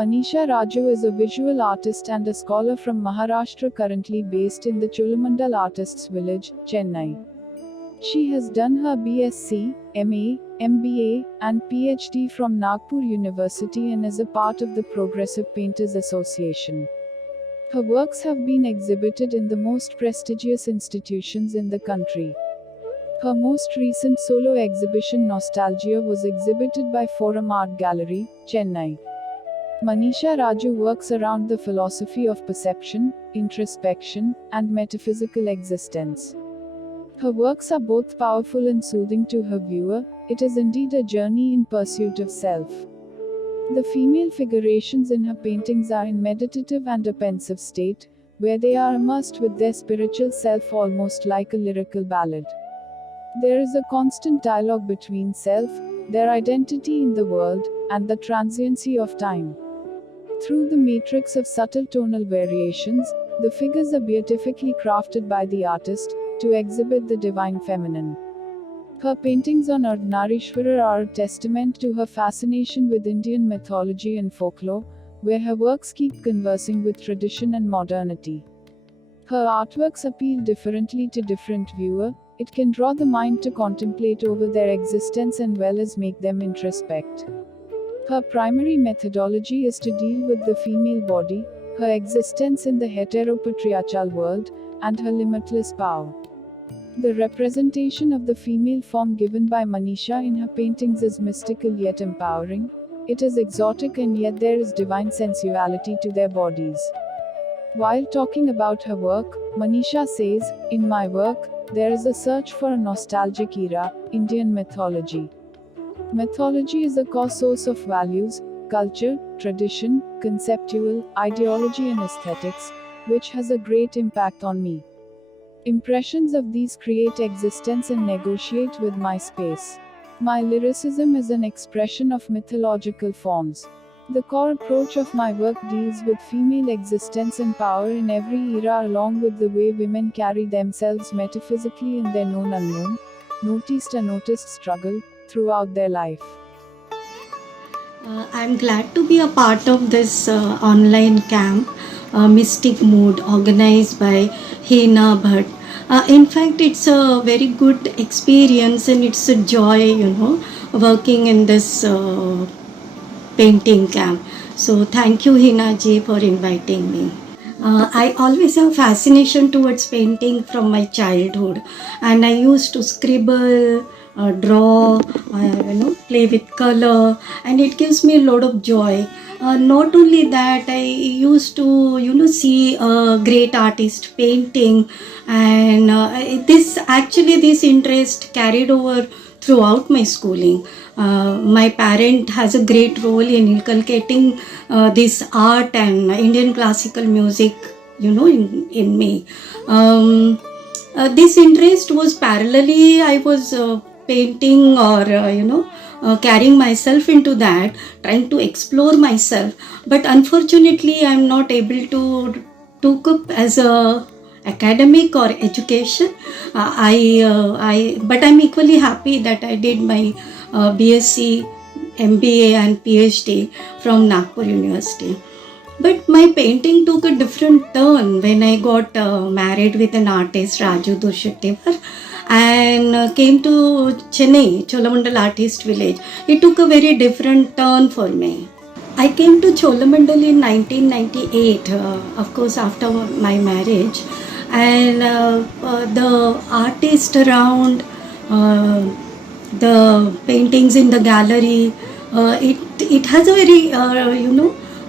Manisha Raju is a visual artist and a scholar from Maharashtra currently based in the Cholamandal Artists Village, Chennai. She has done her BSc, MA, MBA, and PhD from Nagpur University and is a part of the Progressive Painters Association. Her works have been exhibited in the most prestigious institutions in the country. Her most recent solo exhibition Nostalgia was exhibited by Forum Art Gallery, Chennai. Manisha Raju works around the philosophy of perception, introspection, and metaphysical existence. Her works are both powerful and soothing to her viewer. It is indeed a journey in pursuit of self. The female figurations in her paintings are in meditative and a pensive state, where they are immersed with their spiritual self almost like a lyrical ballad. There is a constant dialogue between self, their identity in the world, and the transiency of time. Through the matrix of subtle tonal variations, the figures are beatifically crafted by the artist to exhibit the divine feminine. Her paintings on Ardnarishwara are a testament to her fascination with Indian mythology and folklore, where her works keep conversing with tradition and modernity. Her artworks appeal differently to different viewers. It can draw the mind to contemplate over their existence and well as make them introspect. Her primary methodology is to deal with the female body, her existence in the heteropatriarchal world, and her limitless power. The representation of the female form given by Manisha in her paintings is mystical yet empowering. It is exotic and yet there is divine sensuality to their bodies. While talking about her work, Manisha says, "In my work, there is a search for a nostalgic era, Indian mythology. Mythology is a core source of values, culture, tradition, conceptual, ideology and aesthetics, which has a great impact on me. Impressions of these create existence and negotiate with my space. My lyricism is an expression of mythological forms. The core approach of my work deals with female existence and power in every era along with the way women carry themselves metaphysically in their known-unknown, noticed-unnoticed struggle throughout their life." I'm glad to be a part of this online camp, Mystic Mood, organized by Hina Bhatt. In fact, it's a very good experience and it's a joy, working in this painting camp. So thank you, Hina ji, for inviting me. I always have fascination towards painting from my childhood, and I used to scribble, draw, play with color, and it gives me a lot of joy. Not only that, I used to see a great artist painting, and this interest carried over throughout my schooling. My parent has a great role in inculcating this art and Indian classical music, in me. This interest was parallelly, I was painting or, carrying myself into that, trying to explore myself. But unfortunately, I'm not able to took up as a academic or education. But I'm equally happy that I did my BSc, MBA and PhD from Nagpur University. But my painting took a different turn when I got married with an artist, Raju, and came to Chennai, Cholamandal Artist Village. It took a very different turn for me. I came to Cholamandal in 1998, of course after my marriage, and the artist around, the paintings in the gallery, it has a very,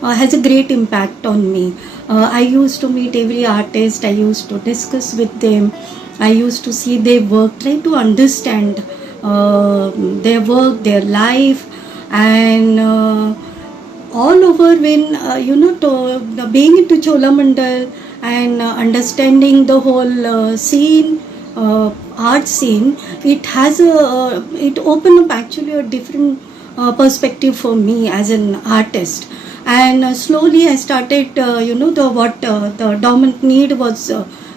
has a great impact on me. I used to meet every artist, I used to discuss with them, I used to see their work, try to understand their work, their life, and all over when, being into Cholamandal and understanding the whole scene, art scene, it opened up actually a different perspective for me as an artist. And slowly I started, the dominant need was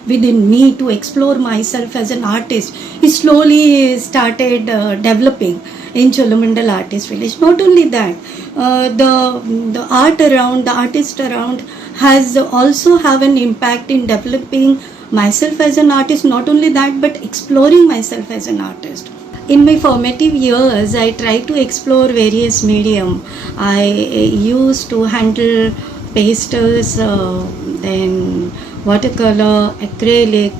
within me to explore myself as an artist is slowly started developing in Cholamandal Artist Village. Not only that, the art around, the artist around has also have an impact in developing myself as an artist. Not only that, but exploring myself as an artist. In my formative years, I tried to explore various medium. I used to handle pastels, then watercolor, acrylic,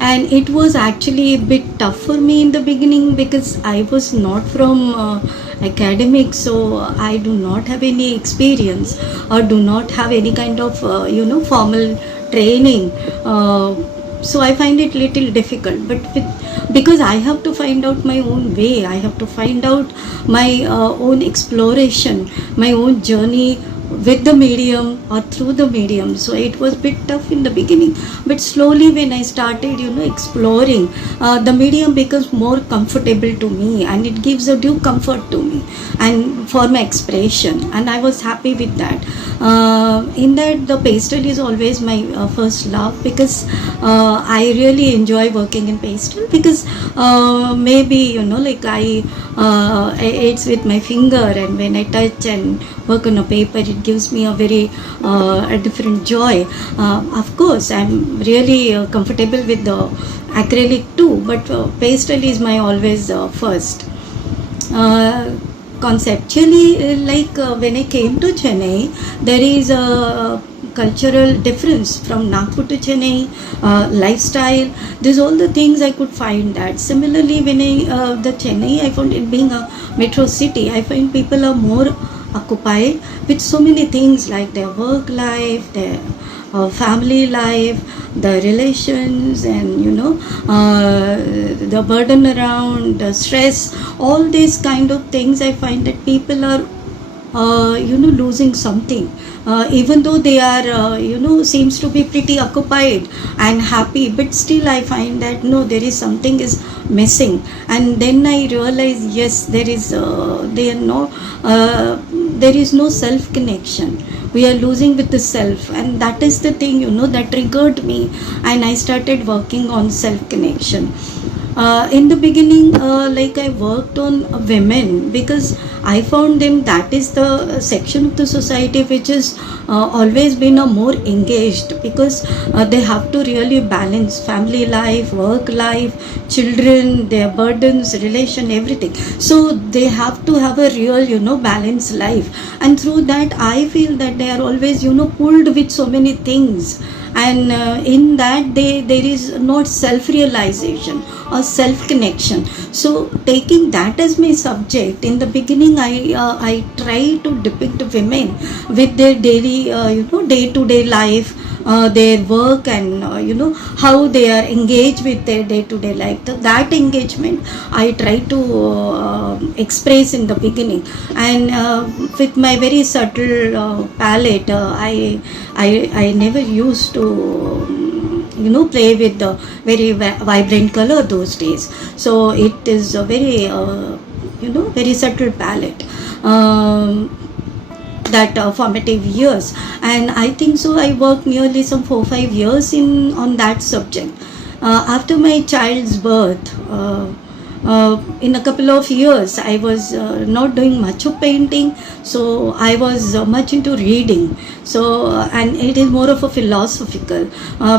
and it was actually a bit tough for me in the beginning because I was not from academics, so I do not have any experience or do not have any kind of formal training. So I find it little difficult, but because I have to find out my own way, I have to find out my own exploration, my own journey with the medium or through the medium. So it was a bit tough in the beginning, but slowly when I started exploring, the medium becomes more comfortable to me, and it gives a due comfort to me and for my expression, and I was happy with that. In that, the pastel is always my first love, because I really enjoy working in pastel, because maybe like it's with my finger, and when I touch and work on a paper, it gives me a very a different joy. Of course, I'm really comfortable with the acrylic too, but pastel is my always first. Conceptually, when I came to Chennai, there is a cultural difference from Nagpur to Chennai, lifestyle. These all the things I could find that. Similarly, when the Chennai, I found it being a metro city, I find people are more occupied with so many things like their work life, their family life, the relations, and the burden around, the stress, all these kind of things. I find that people are losing something, even though they are seems to be pretty occupied and happy, but still I find that no, there is something is missing. And then I realize, yes, there is there is no self connection. We are losing with the self, and that is the thing that triggered me, and I started working on self connection. In the beginning, I worked on women, because I found them, that is the section of the society which has always been a more engaged, because they have to really balance family life, work life, children, their burdens, relation, everything. So they have to have a real balanced life, and through that I feel that they are always pulled with so many things, and in that there is not self realization or self connection. So taking that as my subject, in the beginning I try to depict women with their daily day to day life, their work, and how they are engaged with their day to day life. So that engagement I try to express in the beginning, and with my very subtle palette, I never used to play with the very vibrant color those days. So it is a very very subtle palette, that formative years. And I think so I worked nearly some 4-5 years on that subject. After my child's birth, in a couple of years I was not doing much of painting, so I was much into reading. So and it is more of a philosophical,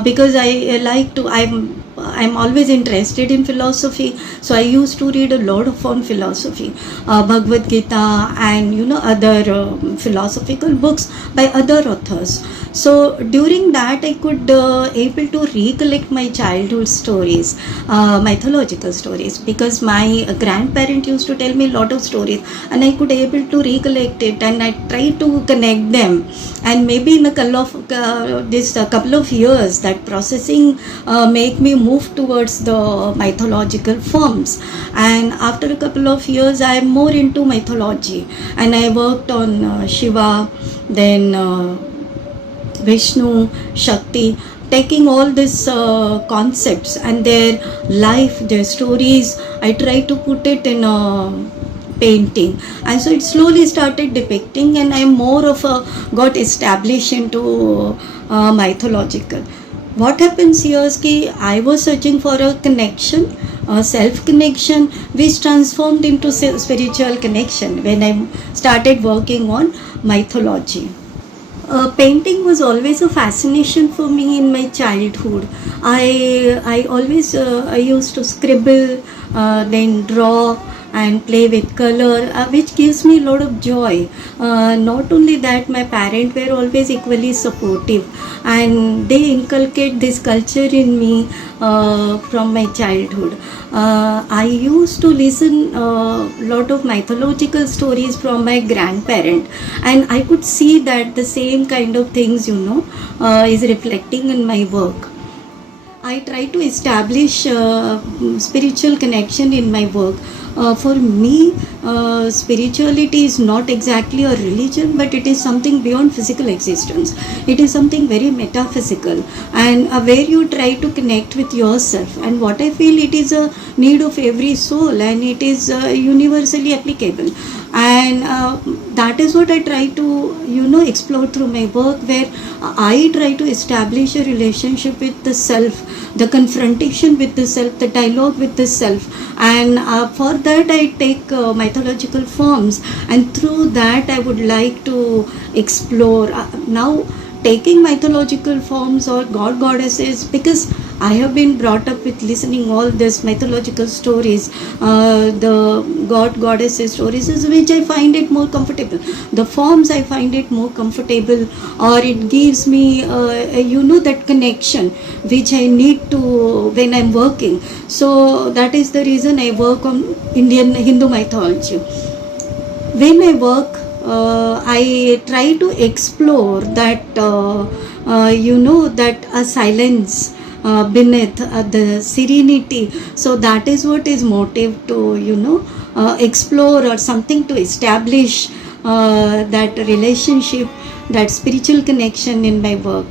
because I like to, I'm always interested in philosophy, so I used to read a lot of on philosophy, Bhagavad Gita, and other philosophical books by other authors. So during that I could able to recollect my childhood stories, mythological stories, because my grandparent used to tell me a lot of stories, and I could able to recollect it, and I try to connect them. And maybe in a couple of years, that processing make me move towards the mythological forms. And after a couple of years I am more into mythology, and I worked on Shiva, then Vishnu, Shakti, taking all these concepts and their life, their stories, I try to put it in a painting. And so it slowly started depicting, and I'm more of a got established into mythological. what happens here is कि I was searching for a connection, a self connection, which transformed into spiritual connection when I started working on mythology. Painting was always a fascination for me in my childhood. I always I used to scribble, then draw and play with color, which gives me a lot of joy. Not only that, my parents were always equally supportive, and they inculcate this culture in me from my childhood. I used to listen a lot of mythological stories from my grandparent, and I could see that the same kind of things, is reflecting in my work. I try to establish spiritual connection in my work. For me, spirituality is not exactly a religion, but it is something beyond physical existence. It is something very metaphysical, and where you try to connect with yourself. And what I feel, it is a need of every soul, and it is universally applicable. And that is what I try to, explore through my work, where I try to establish a relationship with the self, the confrontation with the self, the dialogue with the self. And for that I take mythological forms, and through that I would like to explore now taking mythological forms or god goddesses, because I have been brought up with listening all these mythological stories, the god goddesses stories, which I find it more comfortable. The forms I find it more comfortable, or it gives me, that connection which I need to when I'm working. So that is the reason I work on Indian Hindu mythology. When I work, I try to explore that, that a silence beneath the serenity. So that is what is motive to, explore or something to establish that relationship, that spiritual connection in my work.